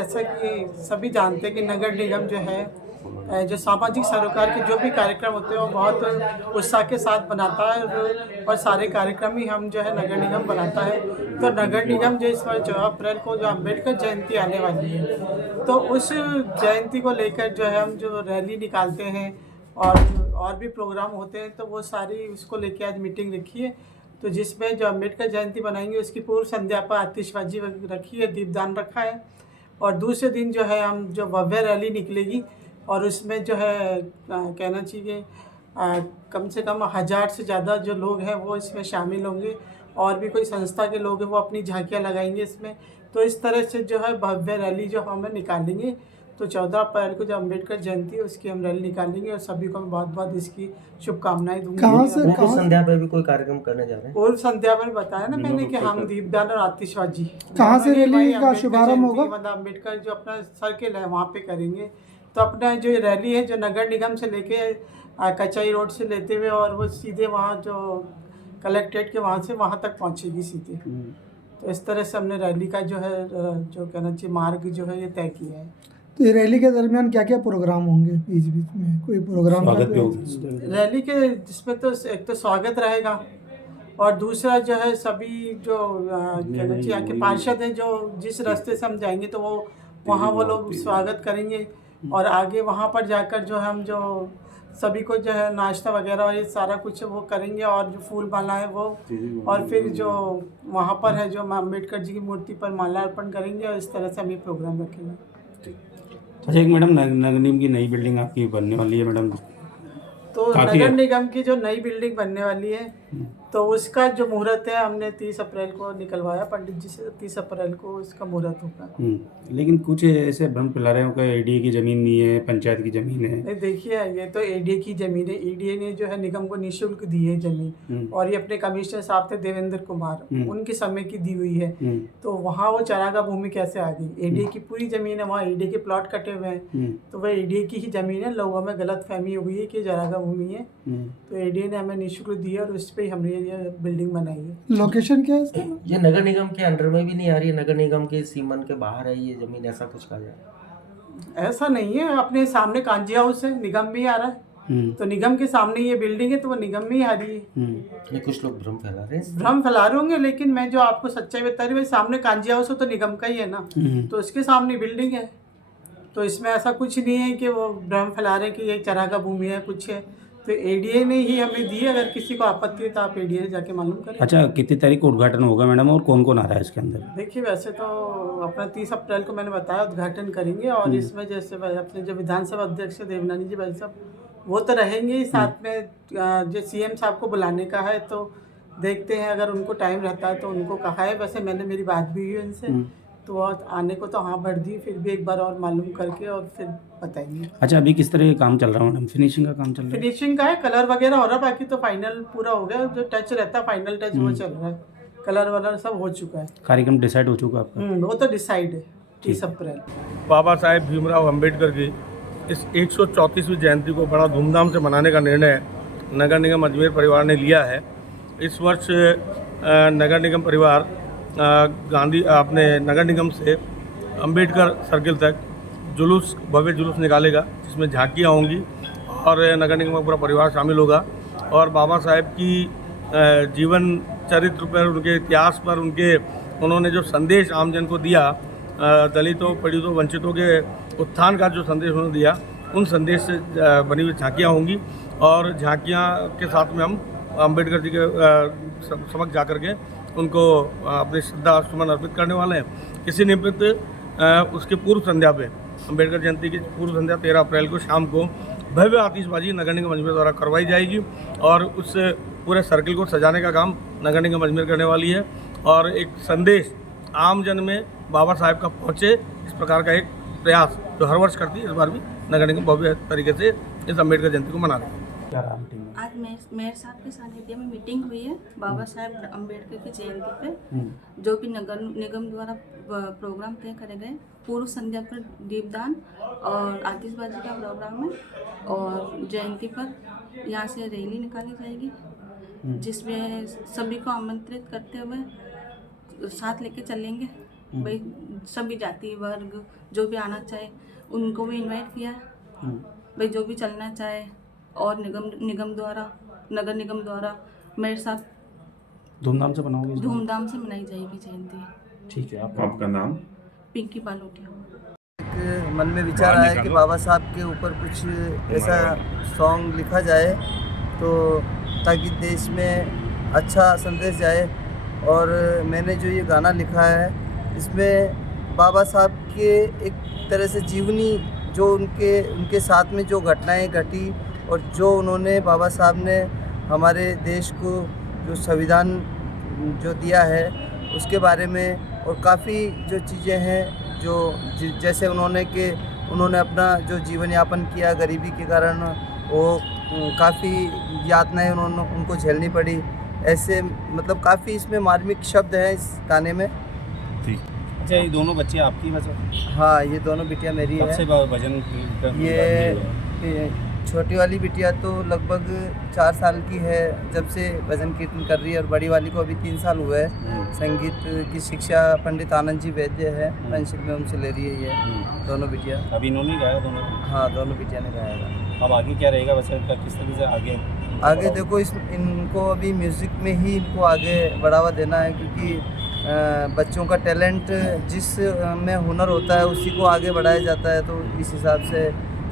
जैसा कि सभी जानते हैं कि नगर निगम जो है जो सामाजिक सरोकार के जो भी कार्यक्रम होते हैं वो बहुत उत्साह के साथ बनाता है और सारे कार्यक्रम ही हम जो है नगर निगम बनाता है। तो नगर निगम जो इस बार 14 अप्रैल को जो अम्बेडकर जयंती आने वाली है, तो उस जयंती को लेकर जो है हम जो रैली निकालते हैं और भी प्रोग्राम होते हैं, तो वो सारी उसको लेके आज मीटिंग रखी है। तो जिसमें जो अम्बेडकर जयंती बनाएंगे उसकी पूर्व संध्या पर आतिशबाजी रखी है, दीपदान रखा है। और दूसरे दिन जो है हम जो भव्य रैली निकलेगी और उसमें जो है कहना चाहिए कम से कम 1000 से ज़्यादा जो लोग हैं वो इसमें शामिल होंगे और भी कोई संस्था के लोग हैं वो अपनी झांकियाँ लगाएंगे इसमें। तो इस तरह से जो है भव्य रैली जो हमें निकालेंगे। तो 14 अप्रैल को जो अम्बेडकर जयंती है उसकी हम रैली निकालेंगे और सभी को मैं बहुत बहुत इसकी शुभकामनाएं दूंगी। पूर्व संध्या पर भी कोई कार्यक्रम करने जा रहे हैं? पूर्व संध्या में बताया ना मैंने कि हम दीपदान और आतिशबाजी कहाँ से रैली का शुभारंभ होगा? मतलब अम्बेडकर जो अपना सर्किल है वहाँ पे करेंगे। तो अपना जो रैली है जो नगर निगम से लेके कचहरी रोड से लेते हुए और वो सीधे वहाँ जो कलेक्ट्रेट के वहाँ से वहाँ तक पहुँचेगी सीधे। तो इस तरह से हमने रैली का जो है जो कहना चाहिए मार्ग जो है ये तय किया है। तो ये रैली के दरमियान क्या क्या प्रोग्राम होंगे? बीच बीच में कोई प्रोग्राम रैली के जिसमें तो एक तो स्वागत रहेगा और दूसरा जो है सभी जो कहना चाहिए यहाँ के पार्षद हैं जो जिस रास्ते से हम जाएंगे तो वो वहाँ वो लोग स्वागत करेंगे और आगे वहाँ पर जाकर जो हम जो सभी को जो है नाश्ता वगैरह और ये सारा कुछ वो करेंगे और जो फूल माला है वो और फिर जो वहाँ पर है जो अम्बेडकर जी की मूर्ति पर माला अर्पण करेंगे और इस तरह से हम ये प्रोग्राम रखेंगे। अच्छा, एक मैडम नगर निगम की नई बिल्डिंग आपकी बनने वाली है मैडम, तो नगर निगम की जो नई बिल्डिंग बनने वाली है तो उसका जो मुहूर्त है हमने 30 अप्रैल को निकलवाया पंडित जी से। 30 अप्रैल को उसका मुहूर्त होगा। लेकिन कुछ ऐसे भ्रम फैला रहे हो कि एडीए की ज़मीन नहीं है, पंचायत की ज़मीन है। नहीं, देखिए ये तो एडीए की ज़मीन है। एडीए ने जो है निगम को निःशुल्क दी है ज़मीन और ये अपने कमिश्नर साहब थे देवेंद्र कुमार, उनके समय की दी हुई है। तो वहाँ वो चरागाह भूमि कैसे आ गई? एडीए की पूरी ज़मीन है, वहाँ एडीए के प्लॉट कटे हुए हैं तो वह एडीए की ही ज़मीन है। लोगों में गलत फहमी हो गई है कि चरागाह भूमि है, तो एडीए ने हमें निःशुल्क दी है और उस पर ही हमने ये बिल्डिंग बनाई है। लोकेशन क्या है? ये नगर निगम के अंडर में भी नहीं आ रही है, नगर निगम के सीमन के बाहर है ये जमीन, ऐसा कुछ कहा जाए? ऐसा नहीं है, अपने सामने कांजी हाउस है, निगम में ही आ रहा है। तो निगम के सामने ये बिल्डिंग है तो वो निगम में ही आ रही है। ये कुछ लोग भ्रम फैला रहे हैं। भ्रम फैला रहे होंगे, लेकिन मैं जो आपको सच्चाई बता रही हूँ, सामने कांजी हाउस हो तो निगम का ही है ना, तो उसके सामने बिल्डिंग है। तो इसमें ऐसा कुछ नहीं है कि वो भ्रम फैला रहे हैं कि ये चरागाह भूमि है कुछ है। तो एडीए ने ही हमें दी है। अगर किसी को आपत्ति है तो आप एडीए से जाके मालूम करें। अच्छा, कितनी तारीख को उद्घाटन होगा मैडम और कौन कौन आ रहा है इसके अंदर? देखिए वैसे तो अपना 30 अप्रैल को मैंने बताया उद्घाटन करेंगे और इसमें जैसे अपने जो विधानसभा अध्यक्ष देवनानी जी भाई साहब वो तो रहेंगे ही, साथ में जो सीएम साहब को बुलाने का है तो देखते हैं अगर उनको टाइम रहता है तो उनको कहा है। वैसे मैंने मेरी बात भी हुई उनसे तो आने को तो हाँ भर दी, फिर भी एक बार और मालूम करके और फिर बताएंगे। अच्छा, अभी किस तरह का काम चल रहा है मैडम? फिनिशिंग का काम चल रहा है? फिनिशिंग का है, कलर वगैरह हो रहा है, बाकी तो फाइनल पूरा हो गया। जो टच रहता है फाइनल टच वो चल रहा है, कलर वलर सब हो चुका है। कार्यक्रम डिसाइड हो चुका आपका? वो तो डिसाइड है 30 अप्रैल। बाबा साहेब भीमराव अम्बेडकर की इस 134वीं जयंती को बड़ा धूमधाम से मनाने का निर्णय नगर निगम अजमेर परिवार ने लिया है। इस वर्ष नगर निगम परिवार गांधी अपने नगर निगम से अम्बेडकर सर्किल तक जुलूस, भव्य जुलूस निकालेगा जिसमें झांकियाँ होंगी और नगर निगम का पूरा परिवार शामिल होगा और बाबा साहेब की जीवन चरित्र पर, उनके इतिहास पर, उन्होंने जो संदेश आमजन को दिया, दलितों, पीड़ितों, वंचितों के उत्थान का जो संदेश उन्होंने दिया, उन संदेश से बनी हुई झांकियाँ होंगी और झांकियाँ के साथ में हम अम्बेडकर जी के समक्ष जा कर के उनको अपनी श्रद्धा सुमन अर्पित करने वाले हैं। इसी निमित्त उसके पूर्व संध्या पे, अम्बेडकर जयंती की पूर्व संध्या 13 अप्रैल को शाम को भव्य आतिशबाजी नगर निगम अजमेर द्वारा करवाई जाएगी और उस पूरे सर्किल को सजाने का काम नगर निगम अजमेर करने वाली है और एक संदेश आम जन में बाबा साहेब का पहुँचे, इस प्रकार का एक प्रयास जो हर वर्ष करती है, इस बार भी नगर निगम भव्य तरीके से इस अम्बेडकर जयंती को मना रही है। आज मेयर साहब के सानिध्य में मीटिंग हुई है बाबा साहेब अम्बेडकर की जयंती पे। जो भी नगर निगम द्वारा प्रोग्राम तय करे गए, पूर्व संध्या पर दीपदान और आतिशबाजी का प्रोग्राम है और जयंती पर यहाँ से रैली निकाली जाएगी जिसमें सभी को आमंत्रित करते हुए साथ लेके चलेंगे। भाई सभी जाति वर्ग जो भी आना चाहे उनको भी इनवाइट किया है। भाई जो भी चलना चाहे और निगम द्वारा नगर निगम द्वारा मेरे साथ धूमधाम से बनाओगे इस बार? धूमधाम से मनाई जाएगी जयंती। ठीक है। आपका नाम? पिंकी बालोटिया। एक मन में विचार आया कि बाबा साहब के ऊपर कुछ ऐसा सॉन्ग लिखा जाए तो ताकि देश में अच्छा संदेश जाए। और मैंने जो ये गाना लिखा है इसमें बाबा साहब के एक तरह से जीवनी जो उनके साथ में जो घटनाएं घटी और जो उन्होंने बाबा साहब ने हमारे देश को जो संविधान जो दिया है उसके बारे में और काफ़ी जो चीज़ें हैं जो जैसे उन्होंने अपना जो जीवन यापन किया गरीबी के कारण वो काफ़ी यातनाएं उनको झेलनी पड़ी। ऐसे मतलब काफ़ी इसमें मार्मिक शब्द हैं इस गाने में। अच्छा, ये दोनों बच्चे आपकी वजह? हाँ, ये दोनों बिटिया मेरी है। सबसे भजन कीर्तन ये छोटी वाली बिटिया तो लगभग 4 साल की है जब से भजन कीर्तन कर रही है और बड़ी वाली को अभी 3 साल हुए है। संगीत की शिक्षा पंडित आनंद जी वैद्य है पेंसिल में उनसे ले रही है ये दोनों बिटिया। अभी इन्होंने गाया दोनों? हाँ, दोनों बिटिया ने गाया। अब आगे क्या रहेगा वैसे किस तरीके से आगे देखो इनको अभी म्यूज़िक में ही इनको आगे बढ़ावा देना है क्योंकि बच्चों का टैलेंट जिस में हुनर होता है उसी को आगे बढ़ाया जाता है। तो इस हिसाब से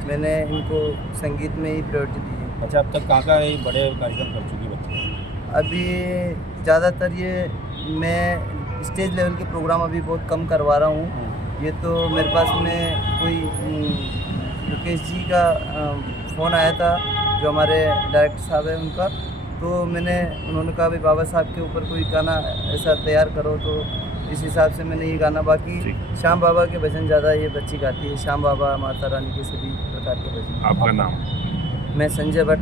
मैंने इनको संगीत में ही प्रायोरिटी दी है। अच्छा, अब तक कहाँ ये बड़े कार्यक्रम कर चुकी बच्चे? अभी ज़्यादातर ये मैं स्टेज लेवल के प्रोग्राम अभी बहुत कम करवा रहा हूँ। ये तो मेरे पास में कोई मुकेश जी का फ़ोन आया था जो हमारे डायरेक्टर साहब है उनका, तो उन्होंने कहा भाई बाबा साहब के ऊपर कोई गाना ऐसा तैयार करो, तो इस हिसाब से मैंने ये गाना। बाकी श्याम बाबा के भजन ज़्यादा ये बच्ची गाती है, श्याम बाबा माता रानी के सभी प्रकार के भजन। आपका नाम? मैं संजय भट्ट।